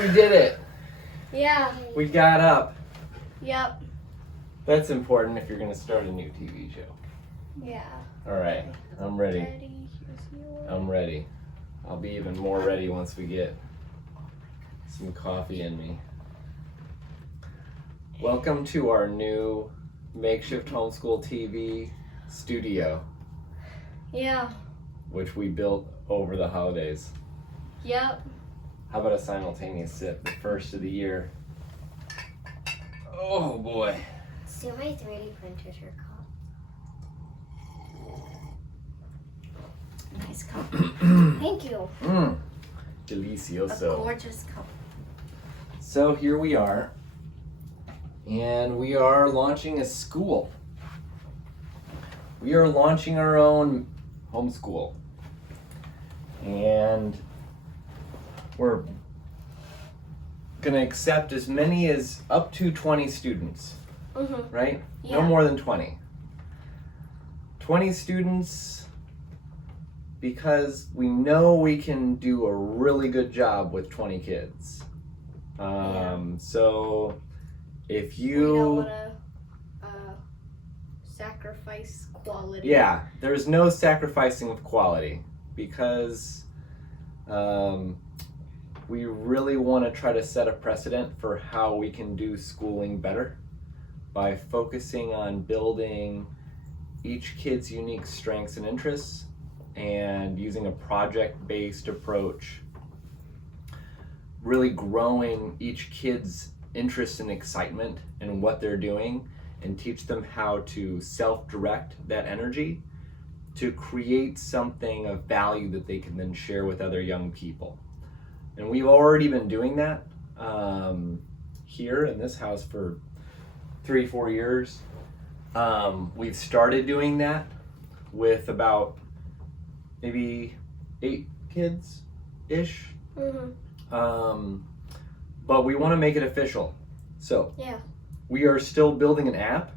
We did it. Yeah. We got up. Yep. That's important if you're going to start a new TV show. Yeah. All right. I'm ready. Ready? Here's yours. I'm ready. I'll be even more ready once we get some coffee in me. Welcome to our new Makeshift Homeschool TV studio, Yeah. which we built over the holidays. Yep. How about a simultaneous sip, the first of the year? Oh boy. See, my 3D printers are cup. Nice cup. Thank you. Mmm. A Delicioso. gorgeous cup. So here we are, and we are launching a school. We are launching our own homeschool. And we're gonna accept as many as up to 20 students, Mhm. right? Yeah. No more than 20. 20 students because we know we can do a really good job with 20 kids. So if We don't you, want to sacrifice quality. yeah, there's no sacrificing of quality because we really want to try to set a precedent for how we can do schooling better by focusing on building each kid's unique strengths and interests and using a project-based approach, really growing each kid's interest and excitement in what they're doing and teach them how to self-direct that energy to create something of value that they can then share with other young people. And we've already been doing that here in this house for 3-4 years. We've started doing that with about maybe 8 kids-ish. Mhm. But we want to make it official. So Yeah. we are still building an app,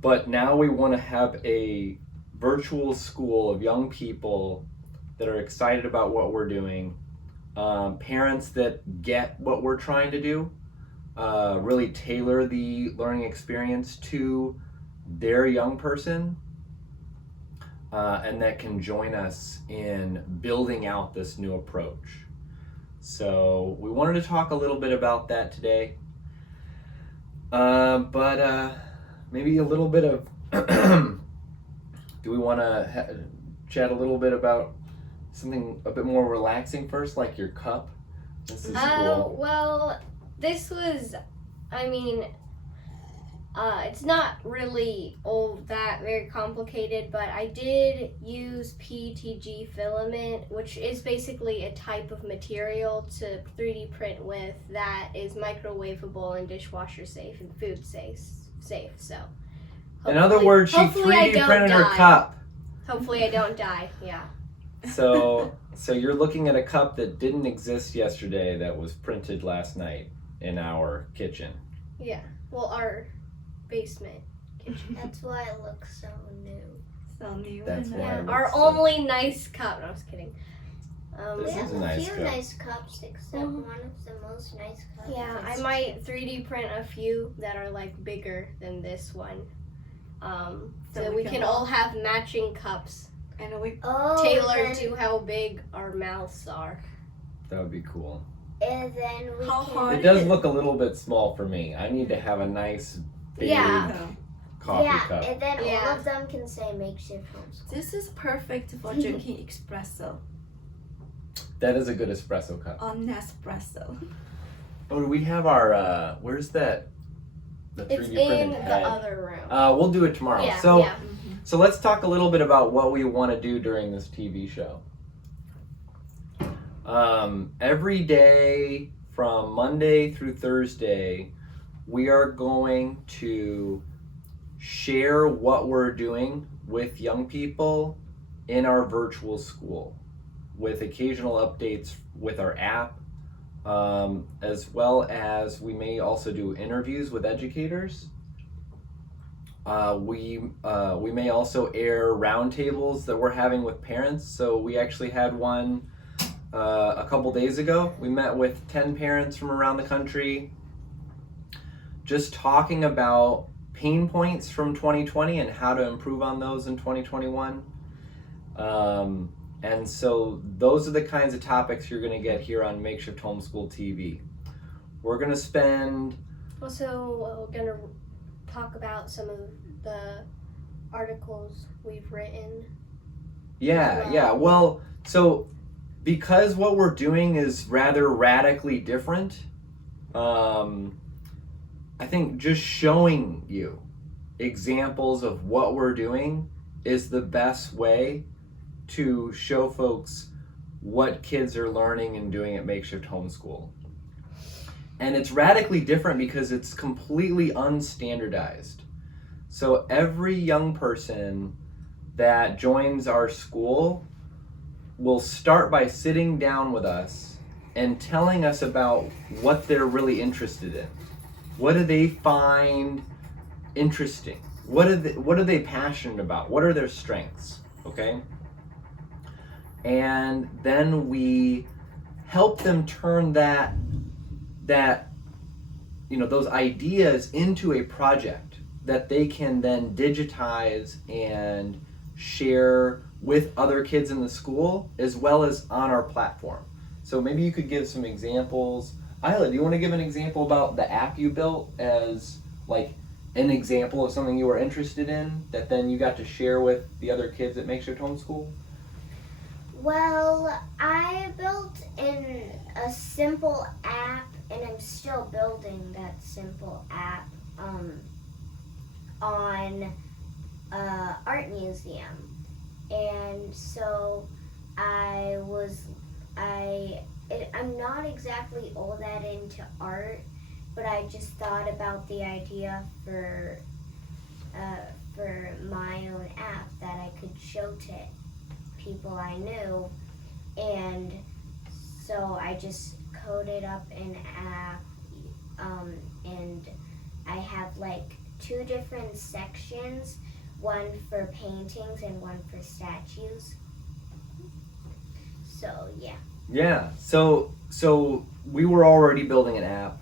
but now we want to have a virtual school of young people that are excited about what we're doing, parents that get what we're trying to do, really tailor the learning experience to their young person, and that can join us in building out this new approach. So we wanted to talk a little bit about that today, but maybe a little bit of do we want to chat a little bit about something a bit more relaxing first, like your cup? This is cool. Well, this was, I mean, it's not really that very complicated, but I did use PETG filament, which is basically a type of material to 3D print with that is microwavable and dishwasher safe and food safe. So, In other words, she hopefully I 3D don't printed her die. cup. Hopefully I don't die. Yeah. So you're looking at a cup that didn't exist yesterday that was printed last night in our kitchen. Yeah. Well, our basement kitchen. That's why it looks so new. So new. That's and, why Yeah. it Our looks so- only nice cup. No, I was kidding. This We is have a nice few cup. nice cups, except Mhm. one of the most nice cups. Yeah, I is- might 3D print a few that are like bigger than this one. So we can all have matching cups and we Oh, tailored then, to how big our mouths are. That would be cool. And then we How can. hard It does look a little bit small for me. I need to have a nice big Yeah. coffee Yeah, cup. and then all Yeah. of them can say makeshift homeschool. This is perfect for drinking espresso That is a good espresso cup. or Nespresso. Oh, do we have our, where's that? The 3D It's in printed the head. other room. We'll do it tomorrow. Yeah, So, yeah. so let's talk a little bit about what we want to do during this TV show. Every day from Monday through Thursday, we are going to share what we're doing with young people in our virtual school, with occasional updates with our app, as well as we may also do interviews with educators. We may also air roundtables that we're having with parents. So we actually had one a couple days ago. We met with 10 parents from around the country, just talking about pain points from 2020 and how to improve on those in 2021. And so those are the kinds of topics you're going to get here on Makeshift Homeschool TV. We're going to spend... Also, we're going to talk about some of the articles we've written. Yeah. Well, so because what we're doing is rather radically different, I think just showing you examples of what we're doing is the best way to show folks what kids are learning and doing at Makeshift Homeschool. And it's radically different because it's completely unstandardized. So every young person that joins our school will start by sitting down with us and telling us about what they're really interested in. What do they find interesting? What are they passionate about? What are their strengths? Okay? And then we help them turn that those ideas into a project that they can then digitize and share with other kids in the school as well as on our platform. So maybe you could give some examples. Isla, do you want to give an example about the app you built as like an example of something you were interested in that then you got to share with the other kids at Makeshift Homeschool? Well, I built a simple app, and I'm still building that simple app on art museum. And so I'm not exactly all that into art, but I just thought about the idea for my own app that I could show to people I knew, and so I just coded up an app, and I have like 2 different sections, one for paintings and one for statues. So yeah. Yeah. So we were already building an app.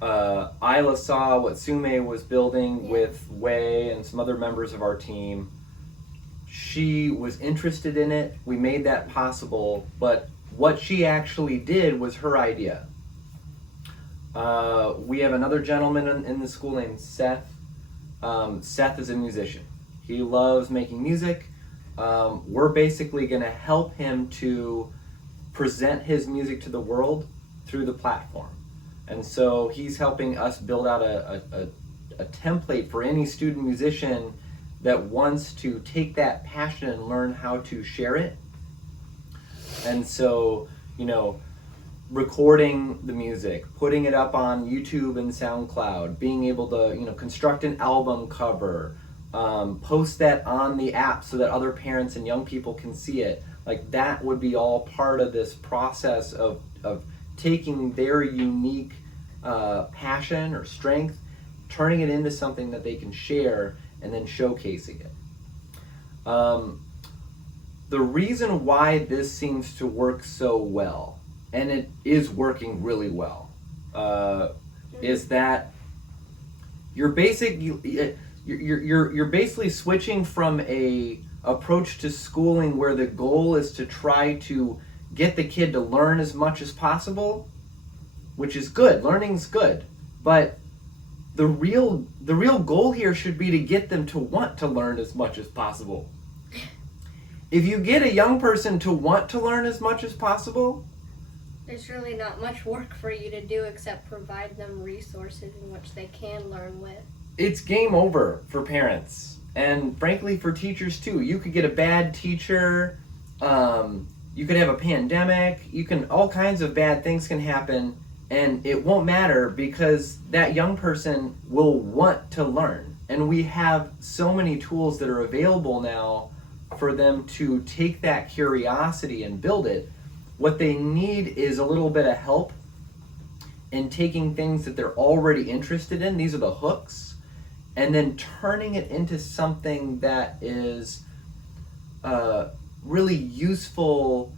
Isla saw what Sume was building with Wei and some other members of our team. She was interested in it. We made that possible, but what she actually did was her idea. We have another gentleman in the school named Seth. Seth is a musician. He loves making music. We're basically going to help him to present his music to the world through the platform. And so he's helping us build out a template for any student musician that wants to take that passion and learn how to share it. And so, recording the music, putting it up on YouTube and SoundCloud, being able to, construct an album cover, post that on the app so that other parents and young people can see it. Like that would be all part of this process of taking their unique passion or strength, turning it into something that they can share and then showcasing it. The reason why this seems to work so well, and it is working really well, is that you're basically switching from a approach to schooling where the goal is to try to get the kid to learn as much as possible, which is good. Learning's good, but the real goal here should be to get them to want to learn as much as possible. If you get a young person to want to learn as much as possible, there's really not much work for you to do except provide them resources in which they can learn with. It's game over for parents and frankly for teachers too. You could get a bad teacher, you could have a pandemic, all kinds of bad things can happen. And it won't matter because that young person will want to learn. And we have so many tools that are available now for them to take that curiosity and build it. What they need is a little bit of help in taking things that they're already interested in. These are the hooks. And then turning it into something that is really useful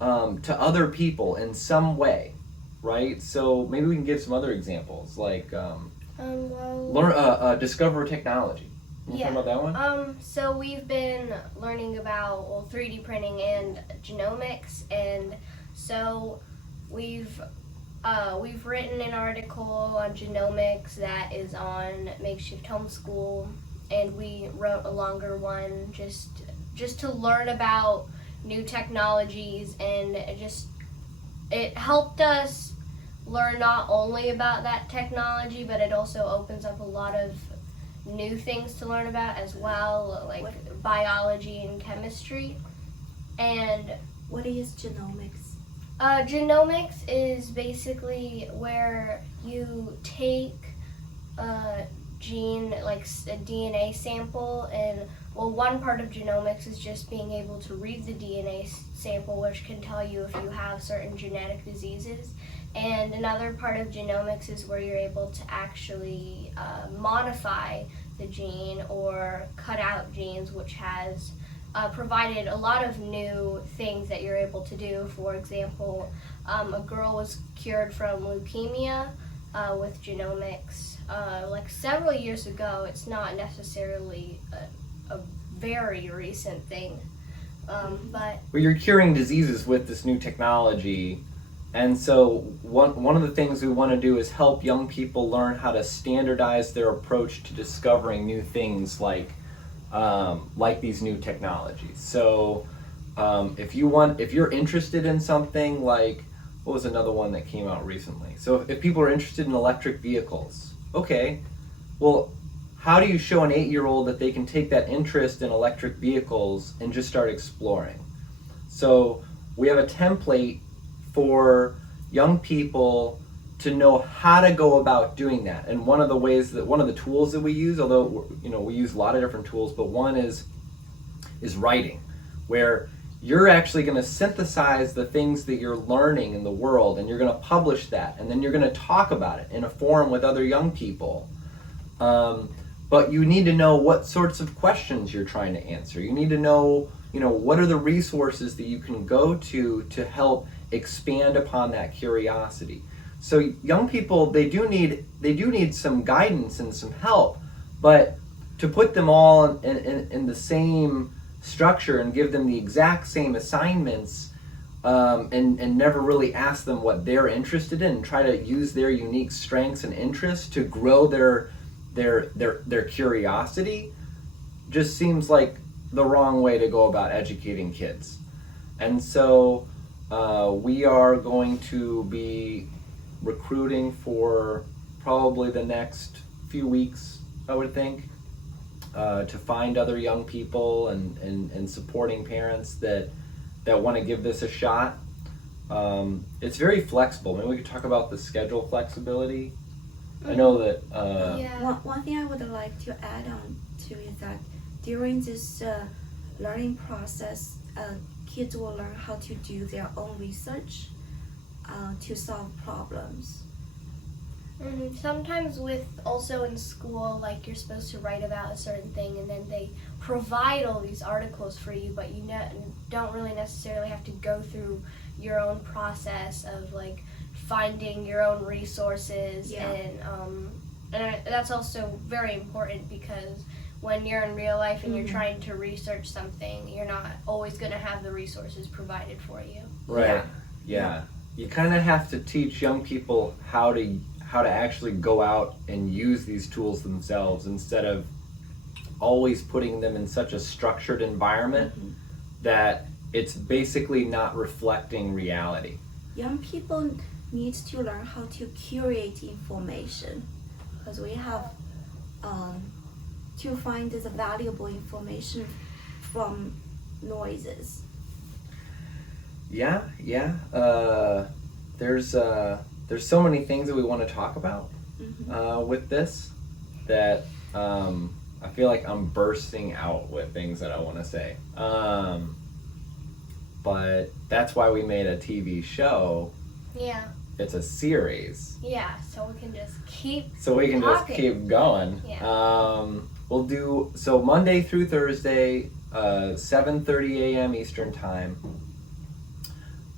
to other people in some way, right? So maybe we can give some other examples, like discover technology. Can you talk about that one? So we've been learning about 3D printing and genomics, and so we've written an article on genomics that is on Makeshift Homeschool, and we wrote a longer one just to learn about new technologies, and it helped us learn not only about that technology, but it also opens up a lot of new things to learn about as well, like biology and chemistry. And What is genomics? genomics is basically where you take a gene, like a DNA sample, and one part of genomics is just being able to read the DNA sample, which can tell you if you have certain genetic diseases. And another part of genomics is where you're able to actually modify the gene or cut out genes, which has provided a lot of new things that you're able to do. For example, a girl was cured from leukemia with genomics like several years ago. It's not necessarily a very recent thing, but Well, you're curing diseases with this new technology. And so one of the things we want to do is help young people learn how to standardize their approach to discovering new things like these new technologies. So if you're interested in something like, what was another one that came out recently? So if people are interested in electric vehicles, okay, well, how do you show an 8-year-old that they can take that interest in electric vehicles and just start exploring? So we have a template for young people to know how to go about doing that. And one of the tools that we use, although we use a lot of different tools, but one is writing, where you're actually going to synthesize the things that you're learning in the world, and you're going to publish that, and then you're going to talk about it in a forum with other young people. But you need to know what sorts of questions you're trying to answer. You need to know, what are the resources that you can go to help expand upon that curiosity. So young people, they do need some guidance and some help, but to put them all in the same structure and give them the exact same assignments and never really ask them what they're interested in and try to use their unique strengths and interests to grow their curiosity just seems like the wrong way to go about educating kids. And so we are going to be recruiting for probably the next few weeks, I would think, to find other young people and supporting parents that want to give this a shot. It's very flexible. Maybe we could talk about the schedule flexibility. I know that One thing I would like to add on to is that during this learning process, kids will learn how to do their own research to solve problems. Sometimes also in school, like you're supposed to write about a certain thing, and then they provide all these articles for you, but you don't really necessarily have to go through your own process of like finding your own resources. Yeah. And that's also very important, because when you're in real life and you're trying to research something, you're not always going to have the resources provided for you. Right. Yeah. You kind of have to teach young people how to actually go out and use these tools themselves, instead of always putting them in such a structured environment that it's basically not reflecting reality. Young people need to learn how to curate information, because we have to find the valuable information from noises. Yeah. There's so many things that we want to talk about with this that I feel like I'm bursting out with things that I want to say. But that's why we made a TV show. Yeah. It's a series. Yeah, so we can just keep going. Yeah. We'll do Monday through Thursday, 7:30 a.m. Eastern time.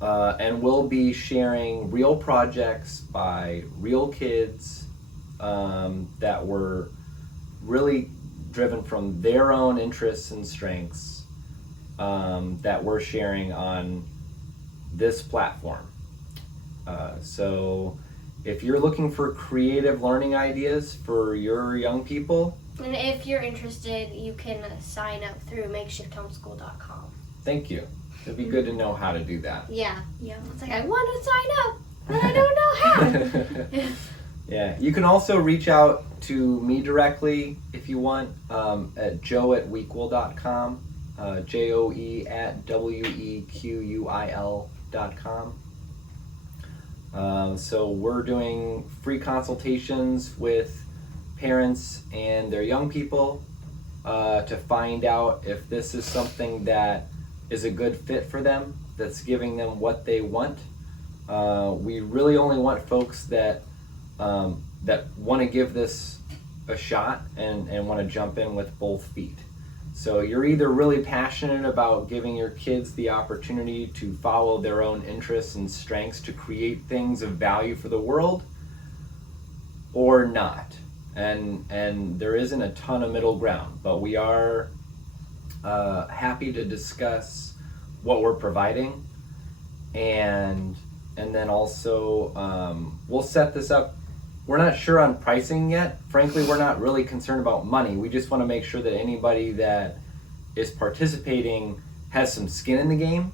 and we'll be sharing real projects by real kids that were really driven from their own interests and strengths that we're sharing on this platform. So if you're looking for creative learning ideas for your young people, And if you're interested, you can sign up through makeshifthomeschool.com. thank you. It'd be good to know how to do that. Yeah. Yeah. It's like, I want to sign up, but I don't know how. Yeah, you can also reach out to me directly if you want at joe@wequil.com, joe@wequil.com. So we're doing free consultations with parents and their young people to find out if this is something that is a good fit for them, that's giving them what they want. We really only want folks that want to give this a shot and want to jump in with both feet. So you're either really passionate about giving your kids the opportunity to follow their own interests and strengths to create things of value for the world, or not. And there isn't a ton of middle ground, but we are happy to discuss what we're providing, and then also we'll set this up. We're not sure on pricing yet. Frankly, we're not really concerned about money. We just want to make sure that anybody that is participating has some skin in the game.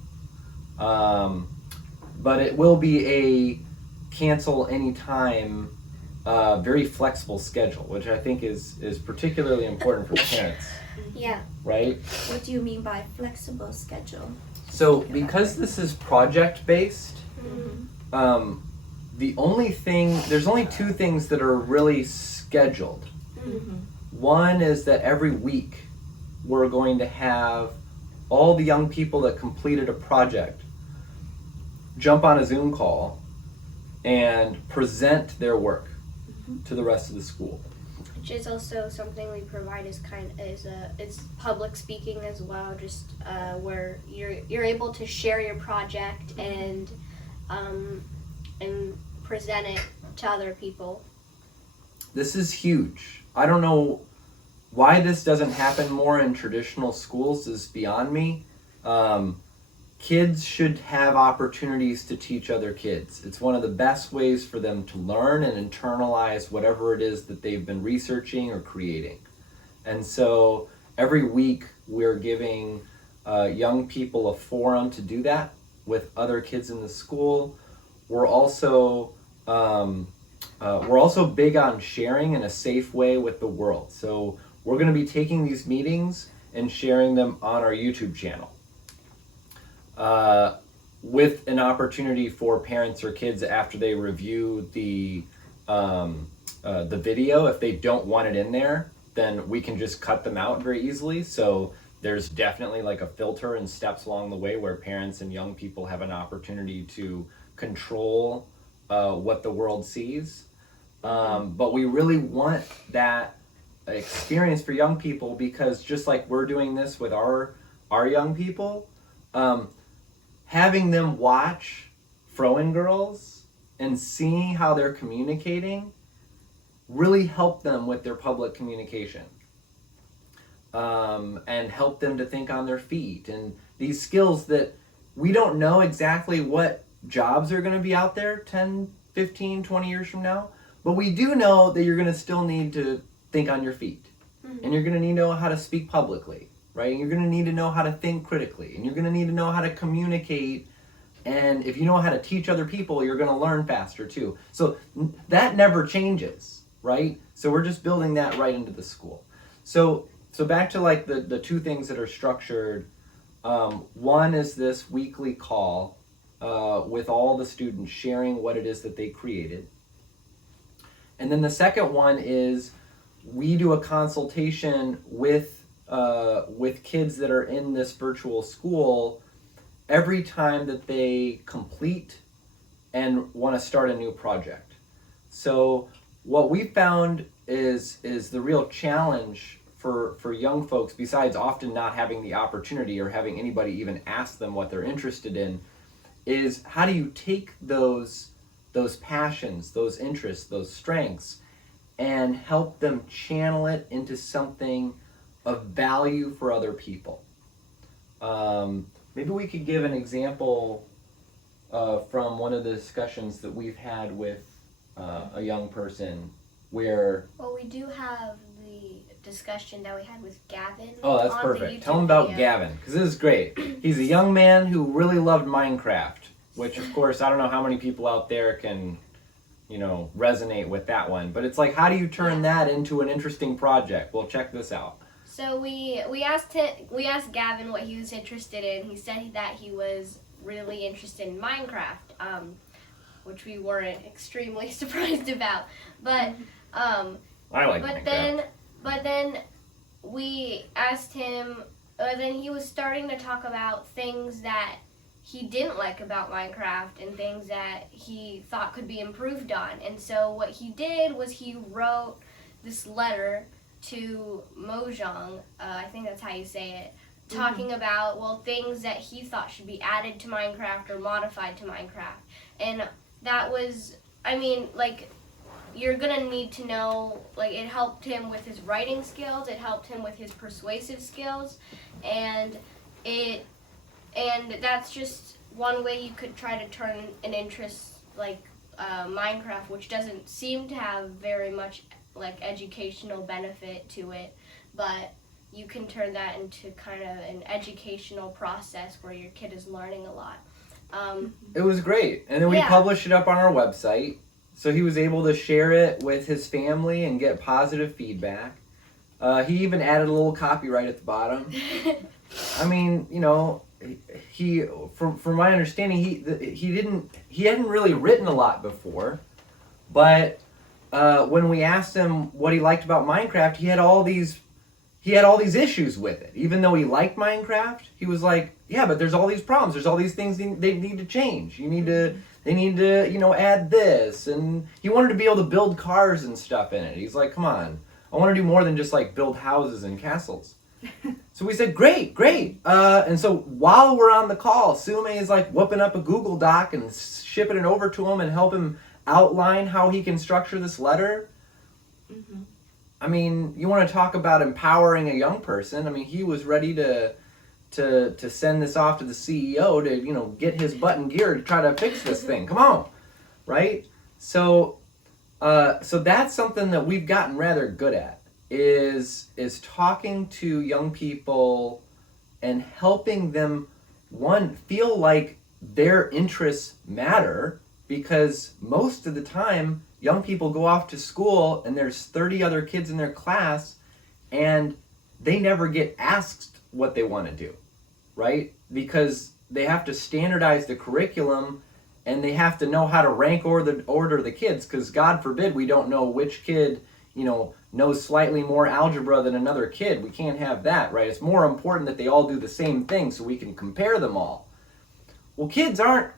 But it will be a cancel anytime, very flexible schedule, which I think is particularly important for parents, Yeah. right? What do you mean by flexible schedule? So because this is project based, Mm-hmm. there's only two things that are really scheduled. Mm-hmm. One is that every week we're going to have all the young people that completed a project jump on a Zoom call and present their work to the rest of the school. Which is also something we provide it's public speaking as well, just where you're able to share your project and present it to other people. This is huge. I don't know why this doesn't happen more in traditional schools is beyond me. Kids should have opportunities to teach other kids. It's one of the best ways for them to learn and internalize whatever it is that they've been researching or creating. And so every week we're giving young people a forum to do that with other kids in the school. We're also big on sharing in a safe way with the world. So we're going to be taking these meetings and sharing them on our YouTube channel. With an opportunity for parents or kids after they review the video, if they don't want it in there, then we can just cut them out very easily. So there's definitely like a filter and steps along the way where parents and young people have an opportunity to control what the world sees. But we really want that experience for young people, because just like we're doing this with our young people, having them watch Froen Girls and seeing how they're communicating really help them with their public communication, and help them to think on their feet, and these skills that we don't know exactly what jobs are going to be out there 10, 15, 20 years from now, but we do know that you're going to still need to think on your feet, and you're going to need to know how to speak publicly, right? And you're going to need to know how to think critically, and you're going to need to know how to communicate, and if you know how to teach other people, you're going to learn faster too. So that never changes, right? So we're just building that right into the school. So back to like the two things that are structured. One is this weekly call with all the students sharing what it is that they created. And then the second one is we do a consultation with kids that are in this virtual school every time that they complete and want to start a new project. So what we found is the real challenge for young folks, besides often not having the opportunity or having anybody even ask them what they're interested in, is how do you take those passions, those interests, those strengths, and help them channel it into something of value for other people. Maybe we could give an example from one of the discussions that we've had with a young person where... Well, we do have the discussion that we had with Gavin. Oh, that's on perfect. The YouTube Tell him about video. Gavin, because this is great. He's a young man who really loved Minecraft, which, of course, I don't know how many people out there can, resonate with that one. But it's like, how do you turn that into an interesting project? Well, check this out. So we asked Gavin what he was interested in. He said that he was really interested in Minecraft, which we weren't extremely surprised about. But I like Minecraft. But then we asked him. Then he was starting to talk about things that he didn't like about Minecraft and things that he thought could be improved on. And so what he did was he wrote this letter to Mojang, I think that's how you say it, talking about, things that he thought should be added to Minecraft or modified to Minecraft. And that was, you're gonna need to know, it helped him with his writing skills, it helped him with his persuasive skills, and that's just one way you could try to turn an interest like Minecraft, which doesn't seem to have very much educational benefit to it, but you can turn that into kind of an educational process where your kid is learning a lot. It was great. And then we published it up on our website, so he was able to share it with his family and get positive feedback. He even added a little copyright at the bottom. I mean, he, from my understanding, he hadn't really written a lot before, but when we asked him what he liked about Minecraft, he had all these issues with it. Even though he liked Minecraft, he was like, yeah, but there's all these problems. There's all these things they need to change. They need to, add this. And he wanted to be able to build cars and stuff in it. He's like, come on, I want to do more than just build houses and castles. So we said, great. And so while we're on the call, Sume is whooping up a Google Doc and shipping it over to him and help him outline how he can structure this letter. Mm-hmm. I mean, you want to talk about empowering a young person. I mean, he was ready to send this off to the CEO to, get his butt in gear to try to fix this thing. Come on, right? So that's something that we've gotten rather good at is talking to young people and helping them, one, feel like their interests matter, because most of the time young people go off to school and there's 30 other kids in their class and they never get asked what they want to do, right? Because they have to standardize the curriculum and they have to know how to rank order the kids, because God forbid we don't know which kid, knows slightly more algebra than another kid. We can't have that, right? It's more important that they all do the same thing so we can compare them all. Well, kids aren't,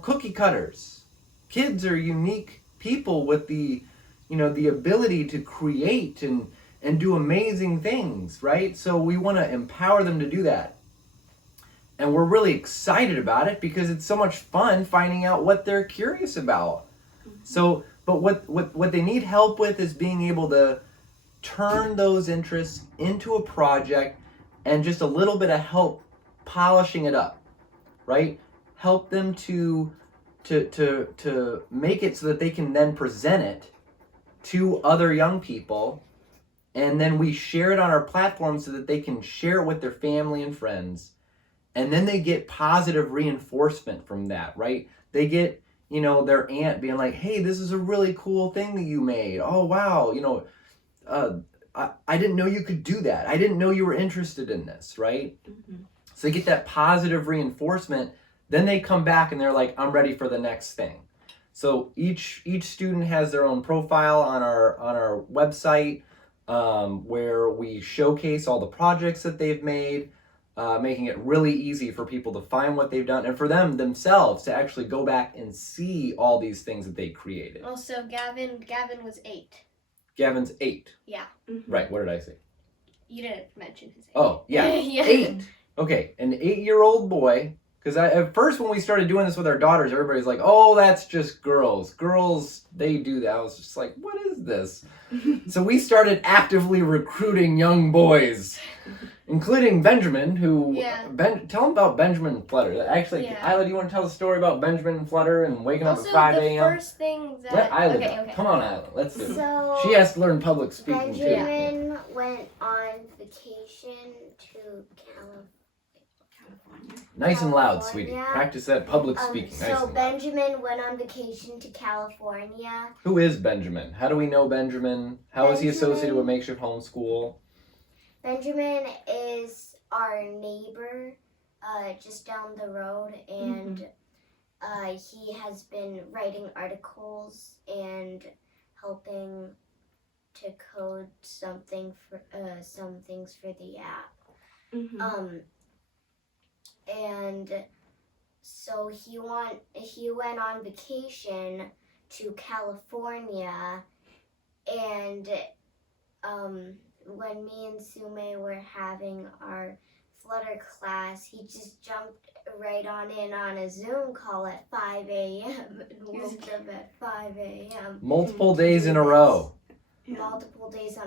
cookie cutters. Kids are unique people with the ability to create and do amazing things, right? So we want to empower them to do that. And we're really excited about it because it's so much fun finding out what they're curious about. Mm-hmm. So, but what they need help with is being able to turn those interests into a project and just a little bit of help polishing it up, right? Help them to make it so that they can then present it to other young people, and then we share it on our platform so that they can share it with their family and friends, and then they get positive reinforcement from that, right? They get, their aunt being like, hey, this is a really cool thing that you made. Oh, wow, I didn't know you could do that. I didn't know you were interested in this, right? Mm-hmm. So they get that positive reinforcement. Then they come back and they're like, I'm ready for the next thing. So each student has their own profile on our website, where we showcase all the projects that they've made, making it really easy for people to find what they've done and for them themselves to actually go back and see all these things that they created. Also, Gavin was 8. Gavin's 8. Yeah. Mm-hmm. Right, what did I say? You didn't mention his age. Oh, yeah. Yeah. 8. Okay, an 8-year-old boy Because at first when we started doing this with our daughters, everybody's like, oh, that's just girls. Girls, they do that. I was just like, what is this? So we started actively recruiting young boys, including Benjamin, who... Yeah. Tell him about Benjamin Flutter. Actually, Yeah. Isla, do you want to tell the story about Benjamin Flutter and waking up Also, at 5 the a.m.? first thing that... Let Isla okay, go. okay. Come on, Isla. Let's do it. So She has to learn public speaking, too. Benjamin went on vacation to California. Nice and loud, sweetie. California. Practice that public speaking. Nice So and loud. Benjamin went on vacation to California. Who is Benjamin? How do we know Benjamin? How is he associated with Makeshift Homeschool? Benjamin is our neighbor, just down the road, and he has been writing articles and helping to code some things for the app. Mm-hmm. And so he went on vacation to California, and when me and Sume were having our Flutter class, he just jumped right on in on a Zoom call at 5 a.m. and woke up at 5 a.m. Multiple days in a row. Multiple days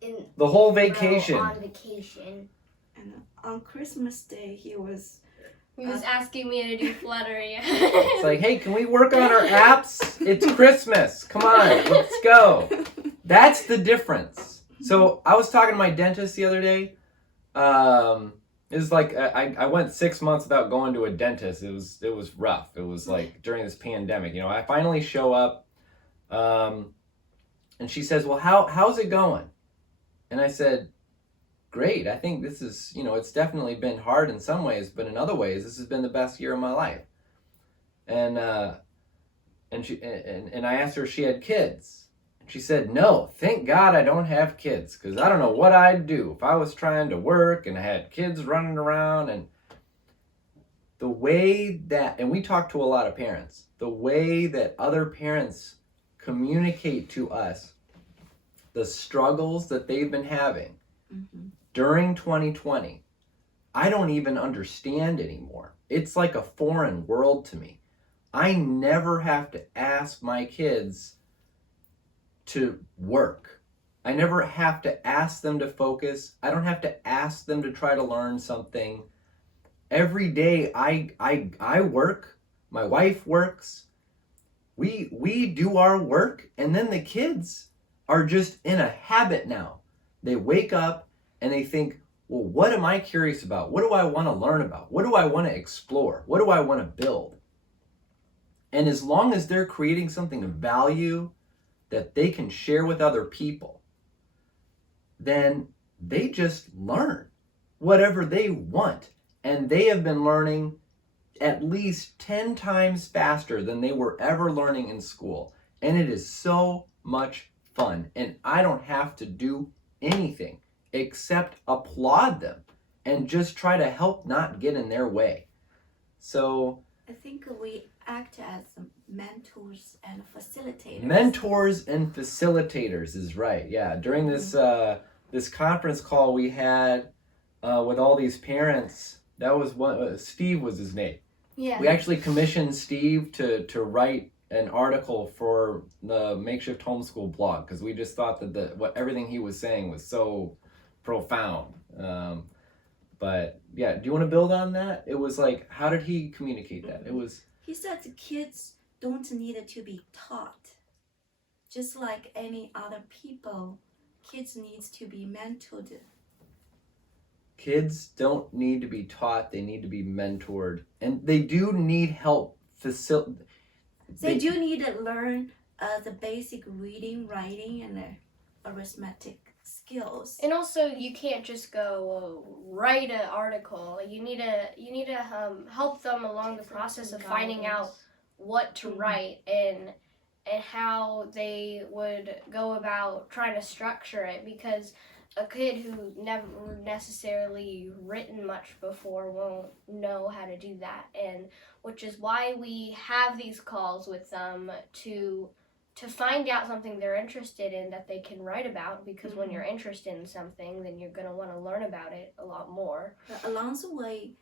in The whole a row vacation. on vacation. And on Christmas Day, he was He was asking me to do Flutter, yeah. It's like, hey, can we work on our apps? It's Christmas. Come on, let's go. That's the difference. So I was talking to my dentist the other day. It was like I went 6 months without going to a dentist. It was rough. It was like during this pandemic. I finally show up, and she says, "Well, how's it going?" And I said, "Great. I think this is it's definitely been hard in some ways, but in other ways, this has been the best year of my life." And I asked her if she had kids. She said, "No, thank God I don't have kids, because I don't know what I'd do if I was trying to work and I had kids running around." And the way that, and we talk to a lot of parents, the way that other parents communicate to us the struggles that they've been having during 2020, I don't even understand anymore. It's like a foreign world to me. I never have to ask my kids to work. I never have to ask them to focus. I don't have to ask them to try to learn something. Every day I work, my wife works, we do our work, and then the kids are just in a habit now. They wake up and they think, well, what am I curious about? What do I want to learn about? What do I want to explore? What do I want to build? And as long as they're creating something of value that they can share with other people, then they just learn whatever they want. And they have been learning at least 10 times faster than they were ever learning in school. And it is so much fun. And I don't have to do anything except applaud them and just try to help not get in their way. So I think we act as mentors and facilitators. Mentors and facilitators is right. Yeah, during this this conference call we had with all these parents, that was one. Steve was his name. Yeah. We actually commissioned Steve to write an article for the Makeshift Homeschool blog, because we just thought that everything he was saying was so profound. But yeah, do you want to build on that? It was like, how did he communicate that? It was... He said the kids don't need to be taught. Just like any other people, kids needs to be mentored. Kids don't need to be taught, they need to be mentored. And they do need help They do need to learn the basic reading, writing, and arithmetic skills. And also, you can't just go write an article. You need to help them along the process of finding out what to write and how they would go about trying to structure it, because a kid who never necessarily written much before won't know how to do that, and which is why we have these calls with them to find out something they're interested in that they can write about, because when you're interested in something, then you're going to want to learn about it a lot more. But along the way,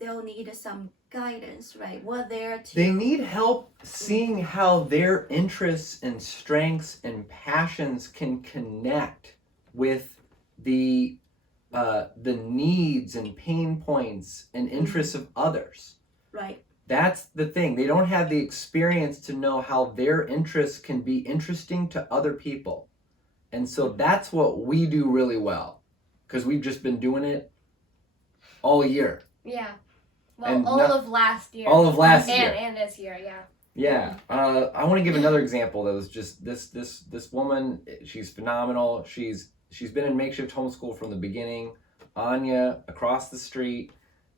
they'll need some guidance, right? What they're to. They need help seeing how their interests and strengths and passions can connect with the needs and pain points and interests of others. Right. That's the thing. They don't have the experience to know how their interests can be interesting to other people. And so that's what we do really well, because we've just been doing it all year. Yeah. Well, And all of last year. All of last year. And this year, yeah. Yeah. I want to give another example that was just this woman. She's phenomenal. She's been in Makeshift Homeschool from the beginning. Anya, across the street.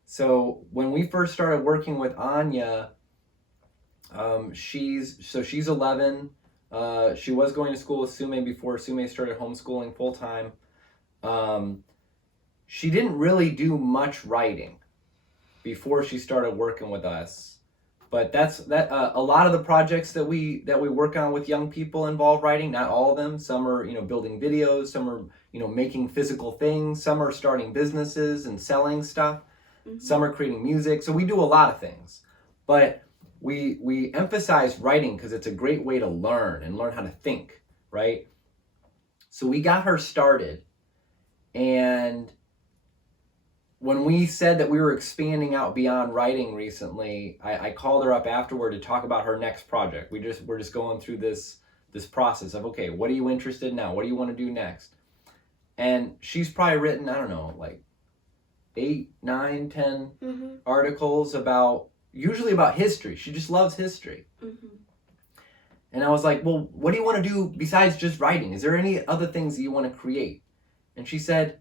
So when we first started working with Anya, she's 11. She was going to school with Sume before Sume started homeschooling full time. She didn't really do much writing before she started working with us, but a lot of the projects that we work on with young people involve writing. Not all of them. Some are building videos. Some are making physical things. Some are starting businesses and selling stuff. Mm-hmm. Some are creating music. So we do a lot of things, but we emphasize writing because it's a great way to learn how to think, right? So we got her started, and when we said that we were expanding out beyond writing recently, I called her up afterward to talk about her next project. We're just going through this process of, okay, what are you interested in now? What do you want to do next? And she's probably written, I don't know, like 8, 9, 10 articles usually about history. She just loves history. Mm-hmm. And I was like, well, what do you want to do besides just writing? Is there any other things that you want to create? And she said,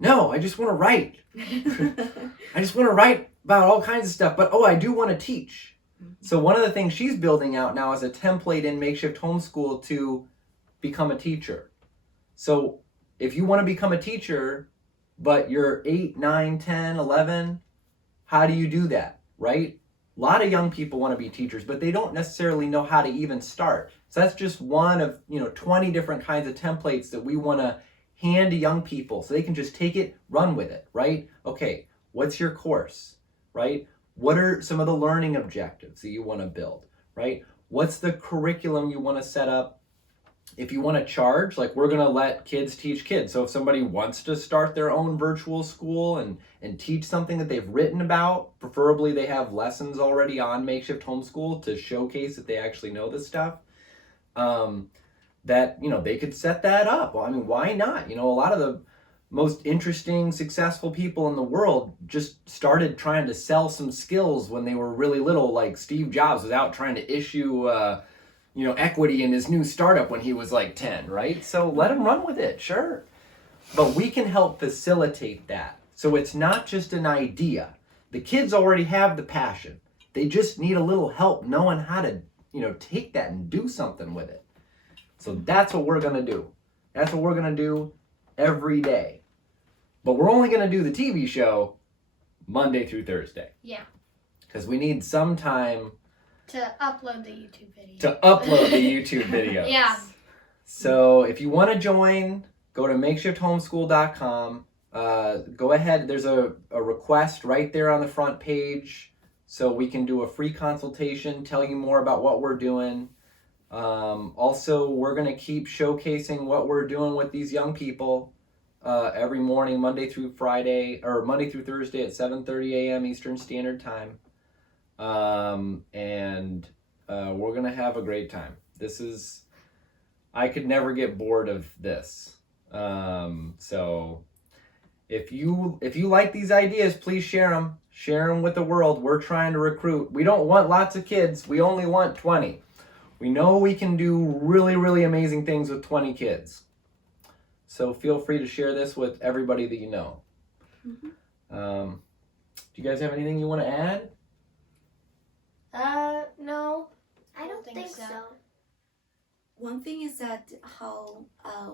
no, I just want to write. I just want to write about all kinds of stuff, but I do want to teach. Mm-hmm. So one of the things she's building out now is a template in Makeshift Homeschool to become a teacher. So if you want to become a teacher, but you're 8, 9, 10, 11, how do you do that, right? A lot of young people want to be teachers, but they don't necessarily know how to even start. So that's just one of 20 different kinds of templates that we want to hand to young people so they can just take it, run with it, right? Okay, what's your course, right? What are some of the learning objectives that you want to build, right? What's the curriculum you want to set up? If you want to charge, like, we're going to let kids teach kids. So if somebody wants to start their own virtual school and teach something that they've written about, preferably they have lessons already on Makeshift Homeschool to showcase that they actually know this stuff, that, they could set that up. Well, I mean, why not? A lot of the most interesting, successful people in the world just started trying to sell some skills when they were really little. Like Steve Jobs was out trying to issue equity in his new startup when he was like 10, right? So let him run with it, sure. But we can help facilitate that. So it's not just an idea. The kids already have the passion. They just need a little help knowing how to, take that and do something with it. So that's what we're going to do. That's what we're going to do every day. But we're only going to do the TV show Monday through Thursday. Yeah. Because we need some time to upload the YouTube video. Videos. Yeah. So if you want to join, go to makeshifthomeschool.com. Go ahead. There's a request right there on the front page, so we can do a free consultation, tell you more about what we're doing. Also, we're going to keep showcasing what we're doing with these young people every morning, Monday through Thursday at 7:30 a.m. Eastern Standard Time. And we're going to have a great time. I could never get bored of this. So if you like these ideas, please share them with the world. We're trying to recruit. We don't want lots of kids. We only want 20. We know we can do really, really amazing things with 20 kids. So feel free to share this with everybody that you know. Mm-hmm. Do you guys have anything you want to add? No. I don't think so. One thing is that how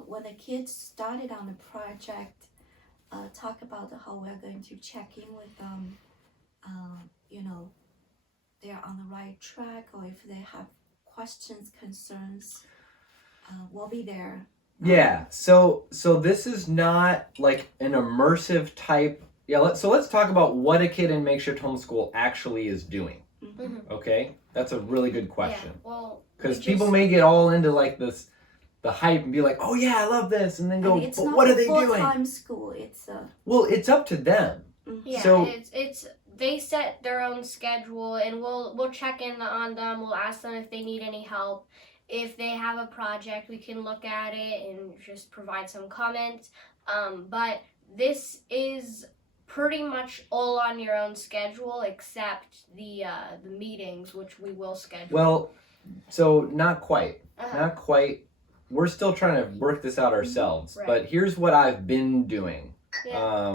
when the kids started on the project, talk about how we're going to check in with them, they're on the right track, or if they have questions, concerns, we'll be there. Yeah, so this is not like an immersive type let's talk about what a kid in makeshift homeschool actually is doing. Mhm. Okay, that's a really good question. Yeah, well, Because we people just- may get all into like this, the hype, and be like, "Oh yeah, I love this," and then go, And it's "But not what a are they doing?" full-time school. It's Well, it's up to them. Yeah, So- it's they set their own schedule, and we'll check in on them. We'll ask them if they need any help. If they have a project, we can look at it and just provide some comments. But this is pretty much all on your own schedule, except the meetings, which we will schedule. Well, so not quite. Uh-huh. Not quite. We're still trying to work this out ourselves. Right. But here's what I've been doing. Yeah.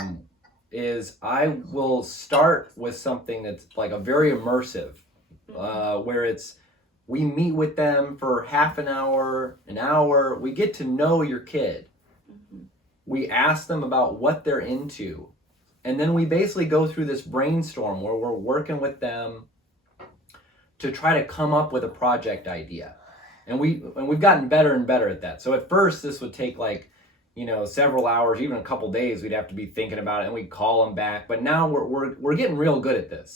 Is I will start with something that's like a very immersive, where we meet with them for half an hour. We get to know your kid. We ask them about what they're into. And then we basically go through this brainstorm where we're working with them to try to come up with a project idea. And we've gotten better and better at that. So at first this would take like, several hours, even a couple days. We'd have to be thinking about it, and we'd call them back. But now we're getting real good at this.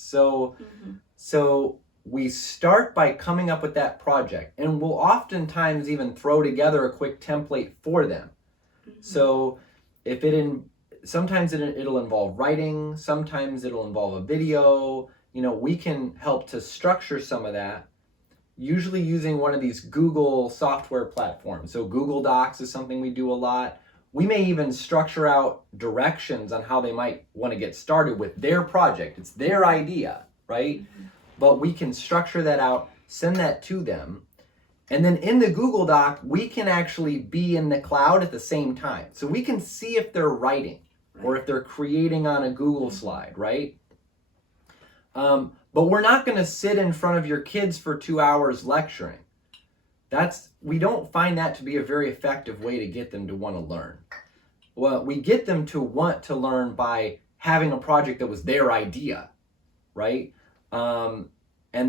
So we start by coming up with that project, and we'll oftentimes even throw together a quick template for them. So if sometimes it'll involve writing, sometimes it'll involve a video. We can help to structure some of that, usually using one of these Google software platforms. So Google Docs is something we do a lot. We may even structure out directions on how they might want to get started with their project. It's their idea, right? But we can structure that out, send that to them. And then in the Google Doc, we can actually be in the cloud at the same time. So we can see if they're writing or if they're creating on a Google slide, right? But we're not going to sit in front of your kids for 2 hours lecturing. We don't find that to be a very effective way to get them to want to learn. Well, we get them to want to learn by having a project that was their idea, right? And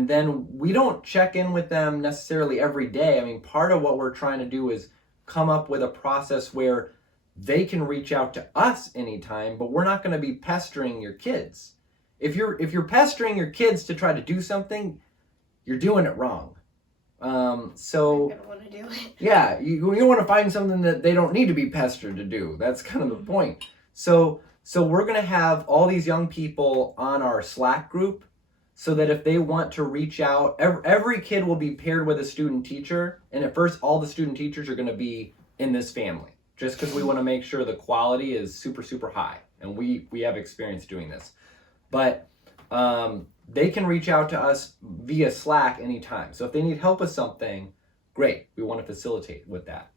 then we don't check in with them necessarily every day. I mean, part of what we're trying to do is come up with a process where they can reach out to us anytime, but we're not going to be pestering your kids. If you're pestering your kids to try to do something, you're doing it wrong. So I don't want to do it. yeah, you want to find something that they don't need to be pestered to do. That's kind of the point. So we're going to have all these young people on our Slack group, so that if they want to reach out, every kid will be paired with a student teacher. And at first, all the student teachers are going to be in this family, just because we want to make sure the quality is super, super high. And we have experience doing this. But they can reach out to us via Slack anytime. So if they need help with something, great. We want to facilitate with that.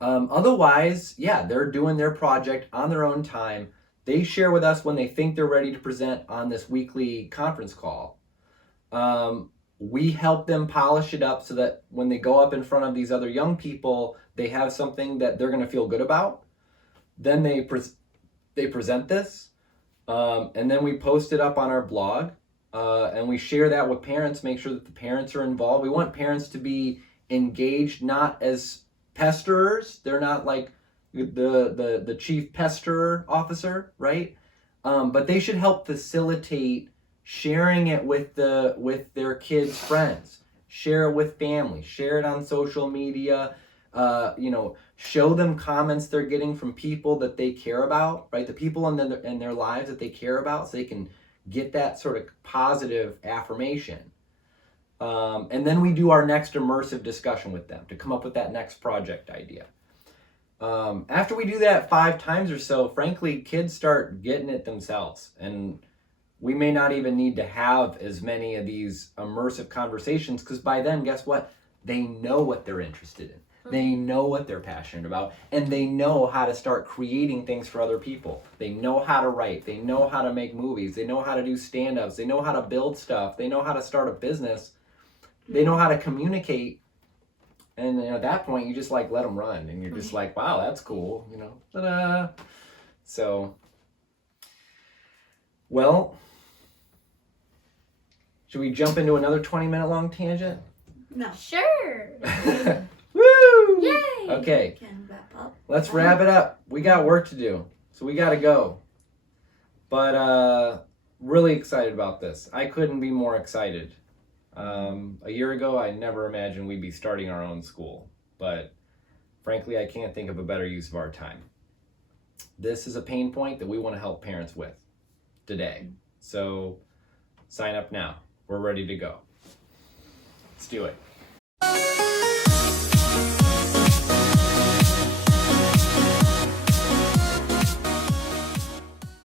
Otherwise, yeah, they're doing their project on their own time. They share with us when they think they're ready to present on this weekly conference call. We help them polish it up so that when they go up in front of these other young people, they have something that they're going to feel good about. Then they present this. And then we post it up on our blog, and we share that with parents, make sure that the parents are involved. We want parents to be engaged, not as pesterers. They're not like the chief pesterer officer, right? But they should help facilitate sharing it with their kids' friends. Share it with family. Share it on social media. Show them comments they're getting from people that they care about, right? The people in their lives that they care about, so they can get that sort of positive affirmation. And then we do our next immersive discussion with them to come up with that next project idea. After we do that 5 times or so, frankly, kids start getting it themselves. And we may not even need to have as many of these immersive conversations, because by then, guess what? They know what they're interested in. They know what they're passionate about, and they know how to start creating things for other people. They know how to write. They know how to make movies. They know how to do stand-ups. They know how to build stuff. They know how to start a business. They know how to communicate. And at that point, you just like let them run, and you're just like, wow, that's cool, ta-da. So, well, should we jump into another 20-minute long tangent? No. Sure. Woo! Yay! Okay, Can wrap up. let's wrap it up. We got work to do, so we got to go. But really excited about this. I couldn't be more excited. A year ago, I never imagined we'd be starting our own school, but frankly, I can't think of a better use of our time. This is a pain point that we want to help parents with today. So sign up now. We're ready to go. Let's do it.